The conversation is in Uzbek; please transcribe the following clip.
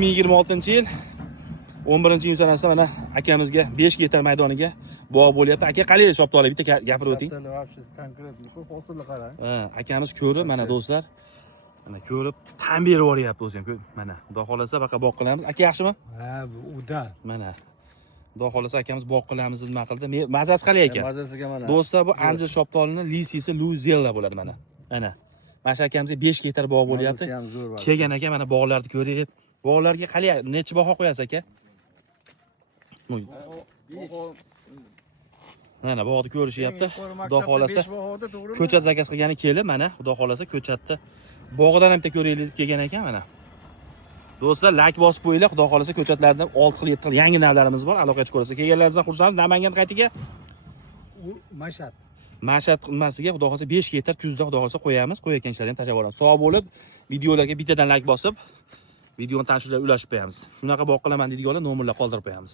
2026-yil 11-iyun sanasida mana akamizga 5 gektar maydoniga bog' bo'lyapti. Aka, qalay shoptoli bitta gapirib o'ting. Konkretni ko'p hosilni qarang. Akamiz ko'rib, mana do'stlar, mana ko'rib tan berib yuboryapti o'zi ham. Mana, xudo xolasa baqa bog' qilamiz. Aka, yaxshimi? Ha, bu uda. Mana. Xudo xolasa akamiz bog' qilamiz, nima qildi? Mazasi qalay ekan? Mazasiga mana. Do'stlar, bu Anjir shoptolining lisisi Luzella bo'ladi mana. Mana shu akamizga 5 gektar bog' bo'lyapti. Kelgan aka mana bog'larni ko'rib, bog'larga qalay necha baho qo'yasiz aka? Mana bog'ni ko'rishyapti. Xudo xolasa ko'chat zakaz qilgani kelib, mana xudo xolasa ko'chatni bog'idan ham bitta ko'raylik deb kelgan ekan mana. Do'stlar, like bosib qo'yinglar. Xudo xolasa ko'chatlardan 6 xil 7 xil yangi navlarimiz bor. Aloqa chiqarsa kelganlaringizdan xursandmiz. Namangan qaytiga Mashhad nimasiga xudo xolasa 5 gektar kuzda xudo xolasa qo'yamiz. Qo'yayotgan ishlarni ham tashlab yuboramiz. Sog' bo'lib, videolarga bittadan like bosib, videoni tanishuvlarga ulashib qo'yamiz. Shunaqa bog' qilaman deydiganlar nomerlar qoldirib qo'yamiz.